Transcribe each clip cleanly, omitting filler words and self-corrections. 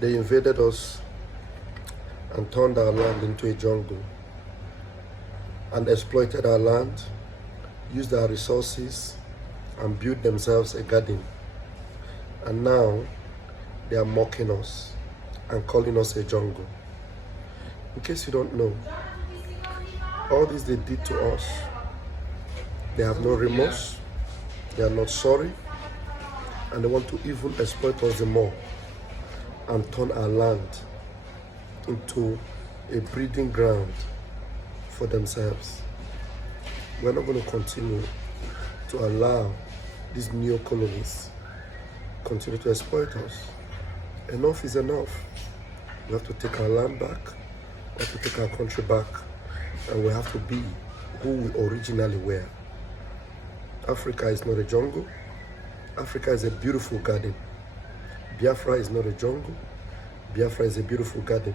They invaded us and turned our land into a jungle and exploited our land, used our resources and built themselves a garden. And now they are mocking us and calling us a jungle. In case you don't know, all this they did to us, they have no remorse, they are not sorry, and they want to even exploit us the more and turn our land into a breeding ground for themselves. We're not going to continue to allow these neo-colonists continue to exploit us. Enough is enough. We have to take our land back, we have to take our country back, and we have to be who we originally were. Africa is not a jungle. Africa is a beautiful garden. Biafra is not a jungle. Biafra is a beautiful garden.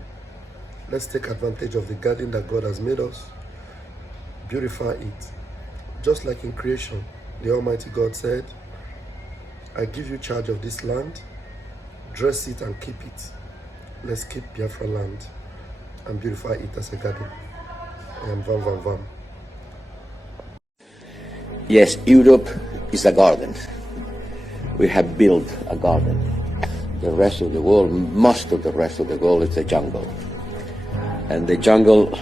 Let's take advantage of the garden that God has made us, beautify it. Just like in creation, the Almighty God said, I give you charge of this land, dress it and keep it. Let's keep Biafra land and beautify it as a garden. I am Vam Vam Vam. Yes, Europe is a garden. We have built a garden. The rest of the world, most of the rest of the world is a jungle. And the jungle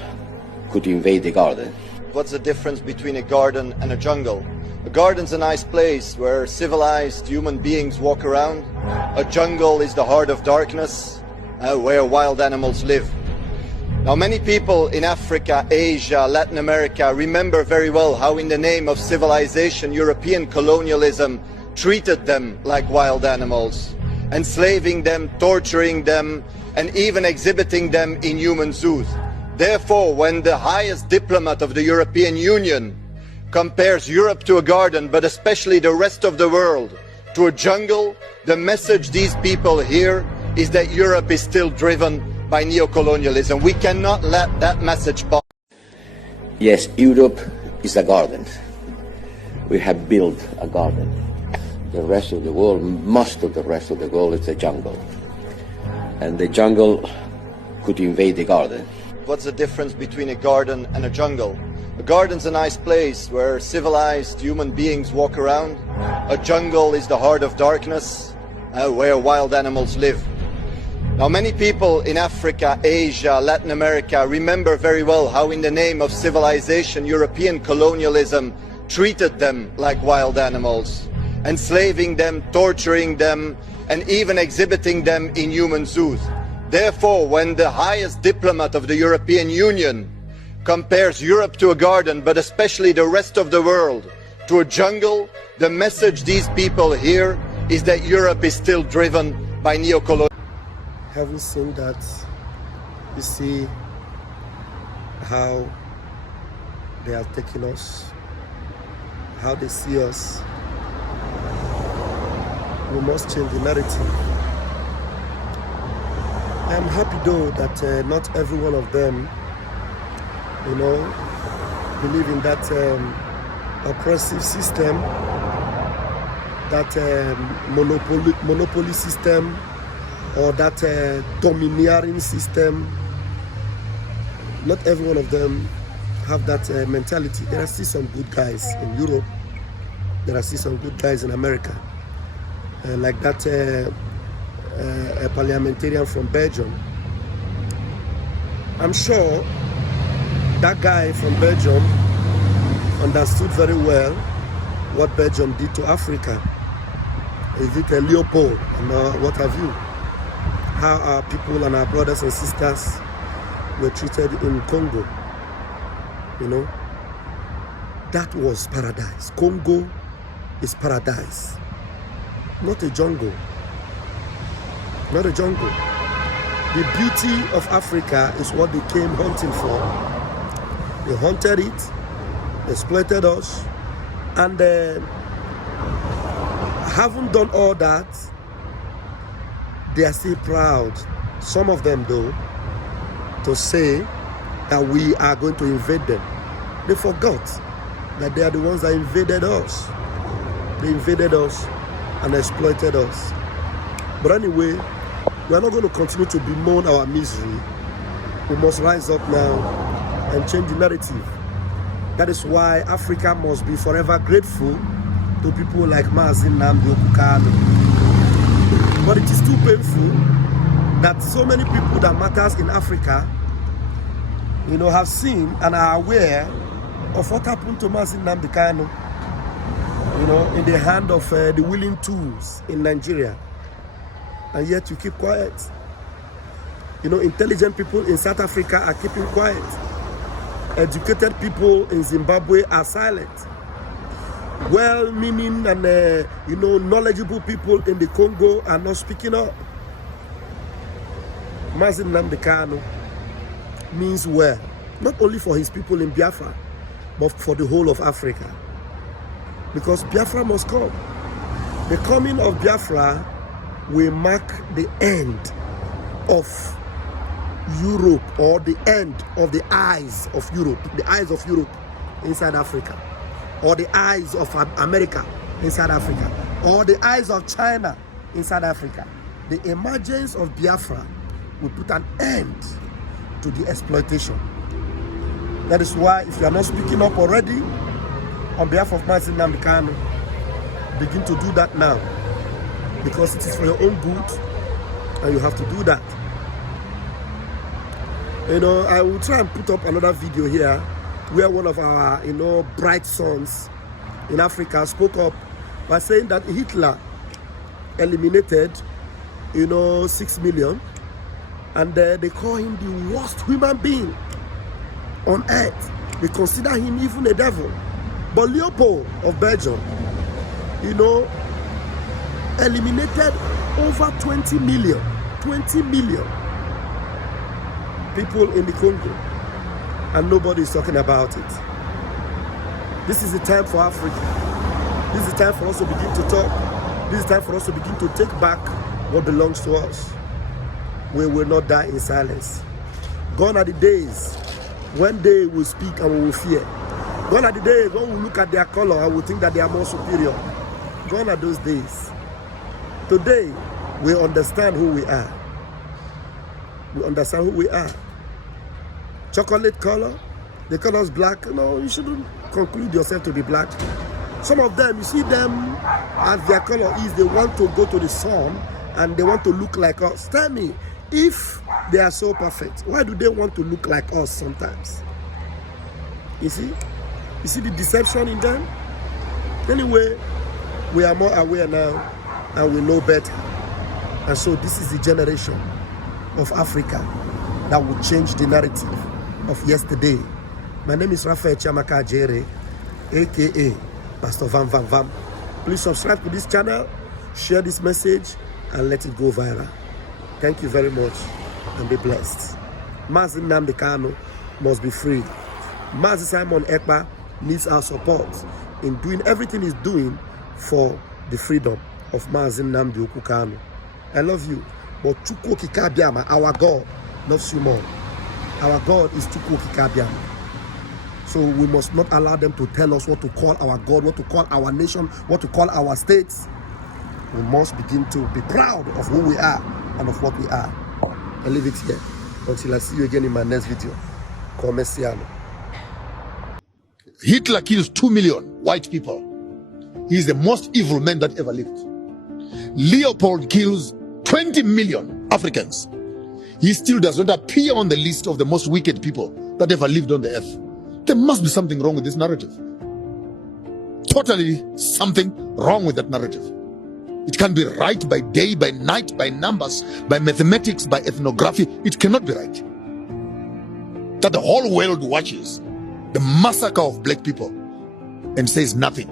could invade the garden. What's the difference between a garden and a jungle? A garden's a nice place where civilized human beings walk around. A jungle is the heart of darkness, where wild animals live. Now, many people in Africa, Asia, Latin America remember very well how in the name of civilization, European colonialism treated them like wild animals, enslaving them, torturing them, and even exhibiting them in human zoos. Therefore, when the highest diplomat of the European Union compares Europe to a garden, but especially the rest of the world to a jungle, the message these people hear is that Europe is still driven by neocolonialism. We cannot let that message pass. Yes, Europe is a garden. We have built a garden. The rest of the world, most of the rest of the world is a jungle. And the jungle could invade the garden. What's the difference between a garden and a jungle? A garden's a nice place where civilized human beings walk around. A jungle is the heart of darkness, where wild animals live. Now, many people in Africa, Asia, Latin America remember very well how in the name of civilization, European colonialism treated them like wild animals, enslaving them, torturing them, and even exhibiting them in human zoos. Therefore, when the highest diplomat of the European Union compares Europe to a garden, but especially the rest of the world to a jungle, the message these people hear is that Europe is still driven by neocolonialism. Having seen that, you see how they are taking us, how they see us. We must change the narrative. I am happy though that not every one of them, believe in that oppressive system, that monopoly system, or that domineering system. Not every one of them have that mentality. There are still some good guys in Europe. There are still some good guys in America. Like that a parliamentarian from Belgium. I'm sure that guy from Belgium understood very well what Belgium did to Africa. Is it a Leopold and what have you? How our people and our brothers and sisters were treated in Congo. That was paradise. Congo is paradise, not a jungle. Not a jungle. The beauty of Africa is what they came hunting for. They hunted it, they exploited us, and haven't done all that. They are still proud, some of them though, to say that we are going to invade them. They forgot that they are the ones that invaded us. They invaded us and exploited us. But anyway, We are not going to continue to bemoan our misery. We must rise up now and change the narrative. That is why Africa must be forever grateful to people like Mazin Nnamdi Kanu. But it is too painful that so many people that matters in Africa, you know, have seen and are aware of what happened to Mazin Nnamdi Kanu, you know, in the hand of the willing tools in Nigeria. And yet you keep quiet. You know, intelligent people in South Africa are keeping quiet. Educated people in Zimbabwe are silent. Well-meaning and, you know, knowledgeable people in the Congo are not speaking up. Mazin Nnamdi Kanu means well, not only for his people in Biafra, but for the whole of Africa. Because Biafra must come. The coming of Biafra will mark the end of Europe, or the end of the eyes of Europe, inside Africa, or the eyes of America inside Africa, or the eyes of China inside Africa. The emergence of Biafra will put an end to the exploitation. That is why, if you are not speaking up already on behalf of Mazin Nnamdi Kanu, begin to do that now, because it is for your own good and you have to do that. You know, I will try and put up another video here where one of our, you know, bright sons in Africa spoke up by saying that Hitler eliminated, you know, 6 million, and they call him the worst human being on earth. They consider him even a devil. But Leopold of Belgium, you know, eliminated over 20 million people in the Congo, and nobody is talking about it. This is the time for Africa. This is the time for us to begin to talk. This is the time for us to begin to take back what belongs to us. We will not die in silence. Gone are the days when they will speak and we will fear. Gone are the days when we look at their color and we think that they are more superior. Gone are those days. Today, we understand who we are. We understand who we are. Chocolate color, they call us black. No, you shouldn't conclude yourself to be black. Some of them, you see them as their color is, they want to go to the sun and they want to look like us. Tell me, if they are so perfect, why do they want to look like us sometimes? You see the deception in them? Anyway, we are more aware now and we know better. And so this is the generation of Africa that will change the narrative of yesterday. My name is Raphael Chiamaka Jere, aka Pastor Vam Vam Vam. Please subscribe to this channel, share this message, and let it go viral. Thank you very much, and be blessed. Mazin Nnamdi Kanu must be free. Mazi Simon Ekpa needs our support in doing everything he's doing for the freedom of Mazin Nnamdi Kanu. I love you, but Chukwu Kikabiama, our God, loves you more. Our God is Chukwu Kikabiama. So we must not allow them to tell us what to call our God, what to call our nation, what to call our states. We must begin to be proud of who we are and of what we are. I leave it here until I see you again in my next video. Commerciano. Hitler kills 2 million white people. He is the most evil man that ever lived. Leopold kills 20 million Africans. He still does not appear on the list of the most wicked people that ever lived on the earth. There must be something wrong with this narrative. Totally something wrong with that narrative. It can be right by day, by night, by numbers, by mathematics, by ethnography. It cannot be right that the whole world watches the massacre of black people and says nothing.